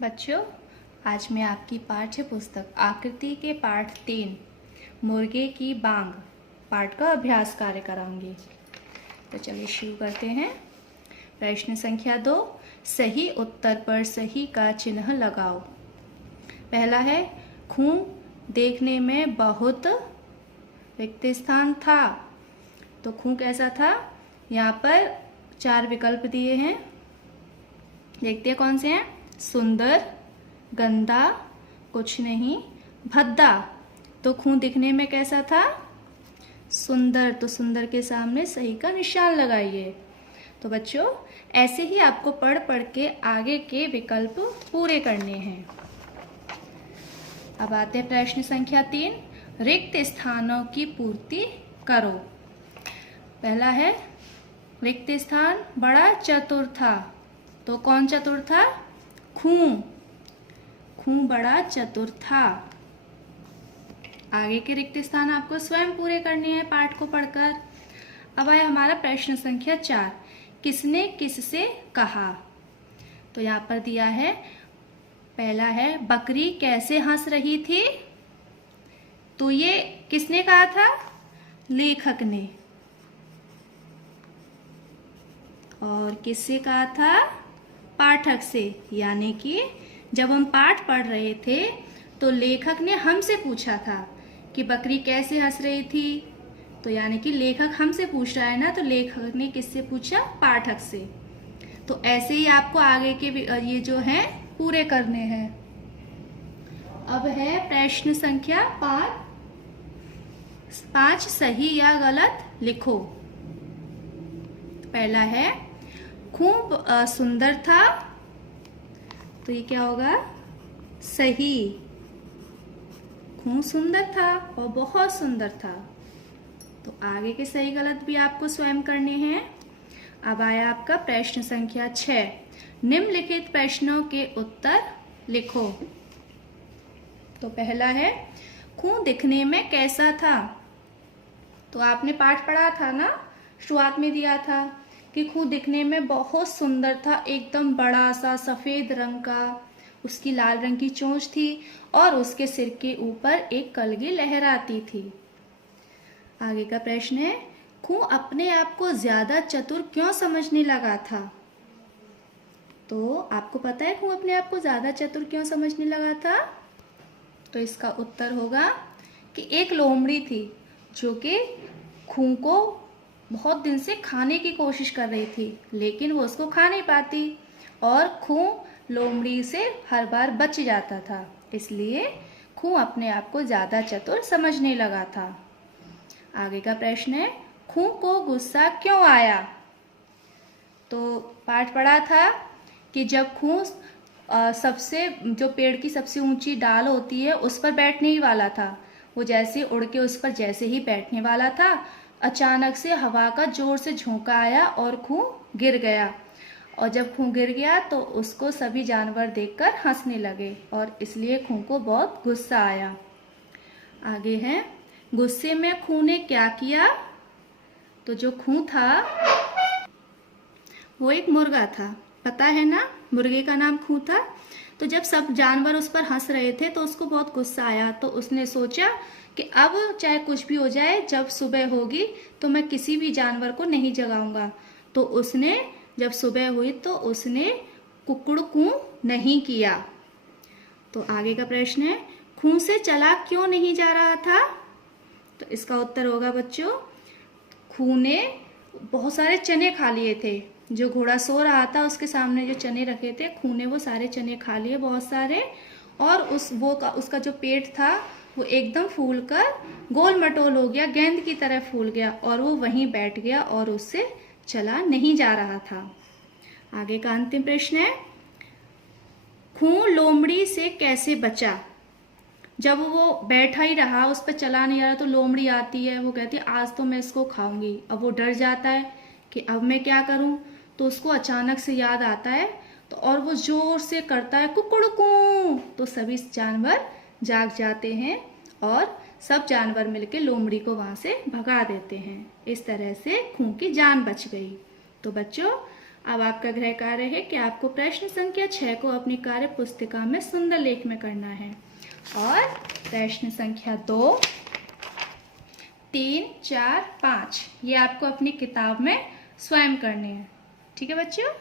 बच्चों, आज मैं आपकी पाठ्य पुस्तक आकृति के पाठ 3 मुर्गे की बांग पाठ का अभ्यास कार्य कराऊंगी। तो चलिए शुरू करते हैं। प्रश्न संख्या 2, सही उत्तर पर सही का चिन्ह लगाओ। पहला है, खूह देखने में बहुत रिक्त स्थान था। तो खूह कैसा था? यहाँ पर 4 विकल्प दिए हैं, देखते हैं कौन से हैं। सुंदर, गंदा, कुछ नहीं, भद्दा। तो खूह दिखने में कैसा था? सुंदर। तो सुंदर के सामने सही का निशान लगाइए। तो बच्चों, ऐसे ही आपको पढ़ पढ़ के आगे के विकल्प पूरे करने हैं। अब आते हैं प्रश्न संख्या 3, रिक्त स्थानों की पूर्ति करो। पहला है, रिक्त स्थान बड़ा चतुर था। तो कौन चतुर था? खूह। खूह बड़ा चतुर था। आगे के रिक्त स्थान आपको स्वयं पूरे करने हैं पाठ को पढ़कर। अब आया हमारा प्रश्न संख्या 4, किसने किससे कहा। तो यहाँ पर दिया है, पहला है, बकरी कैसे हंस रही थी। तो ये किसने कहा था? लेखक ने। और किससे कहा था? पाठक से। यानी कि जब हम पाठ पढ़ रहे थे तो लेखक ने हमसे पूछा था कि बकरी कैसे हंस रही थी। तो यानी कि लेखक हमसे पूछ रहा है ना, तो लेखक ने किससे पूछा? पाठक से। तो ऐसे ही आपको आगे के ये जो हैं पूरे करने हैं। अब है प्रश्न संख्या 5, सही या गलत लिखो। पहला है, खूब सुंदर था। तो ये क्या होगा? सही। खूब सुंदर था और बहुत सुंदर था। तो आगे के सही गलत भी आपको स्वयं करने हैं। अब आया आपका प्रश्न संख्या 6, निम्नलिखित प्रश्नों के उत्तर लिखो। तो पहला है, खूह दिखने में कैसा था। तो आपने पाठ पढ़ा था ना, शुरुआत में दिया था कि खूह दिखने में बहुत सुंदर था, एकदम बड़ा सा सफेद रंग का, उसकी लाल रंग की चोंच थी और उसके सिर के ऊपर एक कलगी लहराती थी। आगे का प्रश्न है, खूह अपने आप को ज्यादा चतुर क्यों समझने लगा था। तो आपको पता है खूह अपने आप को ज्यादा चतुर क्यों समझने लगा था? तो इसका उत्तर होगा कि एक लोमड़ी थी जो कि खूह को बहुत दिन से खाने की कोशिश कर रही थी, लेकिन वो उसको खा नहीं पाती और खूह लोमड़ी से हर बार बच जाता था। इसलिए खूह अपने आप को ज़्यादा चतुर समझने लगा था। आगे का प्रश्न है, खूह को गुस्सा क्यों आया। तो पाठ पढ़ा था कि जब खूह सबसे जो पेड़ की सबसे ऊंची डाल होती है उस पर बैठने ही वाला था, वो जैसे उड़ के उस पर जैसे ही बैठने वाला था, अचानक से हवा का जोर से झोंका आया और खूह गिर गया। और जब खूह गिर गया तो उसको सभी जानवर देखकर हंसने लगे और इसलिए खूह को बहुत गुस्सा आया। आगे है, गुस्से में खूह ने क्या किया। तो जो खूह था वो एक मुर्गा था, पता है ना, मुर्गे का नाम खूह था। तो जब सब जानवर उस पर हंस रहे थे तो उसको बहुत गुस्सा आया। तो उसने सोचा कि अब चाहे कुछ भी हो जाए, जब सुबह होगी तो मैं किसी भी जानवर को नहीं जगाऊंगा। तो उसने जब सुबह हुई तो उसने कुकड़ कू नहीं किया। तो आगे का प्रश्न है, खूह से चला क्यों नहीं जा रहा था। तो इसका उत्तर होगा बच्चों, खूह ने बहुत सारे चने खा लिए थे। जो घोड़ा सो रहा था उसके सामने जो चने रखे थे, खूह ने वो सारे चने खा लिए बहुत सारे, और उसका जो पेट था वो एकदम फूल कर गोल मटोल हो गया, गेंद की तरह फूल गया और वो वहीं बैठ गया और उससे चला नहीं जा रहा था। आगे का अंतिम प्रश्न है, खूह लोमड़ी से कैसे बचा। जब वो बैठा ही रहा, उस पर चला नहीं रहा, तो लोमड़ी आती है, वो कहती है आज तो मैं इसको खाऊंगी। अब वो डर जाता है कि अब मैं क्या करूं। तो उसको अचानक से याद आता है तो और वो जोर से करता है कुकड़कू। तो सभी जानवर जाग जाते हैं और सब जानवर मिलकर लोमड़ी को वहां से भगा देते हैं। इस तरह से खूह की जान बच गई। तो बच्चों, अब आपका गृह कार्य है कि आपको प्रश्न संख्या 6 को अपनी कार्य पुस्तिका में सुंदर लेख में करना है। और प्रश्न संख्या 2, 3, 4, 5 ये आपको अपनी किताब में स्वयं करने हैं। ठीक है बच्चों।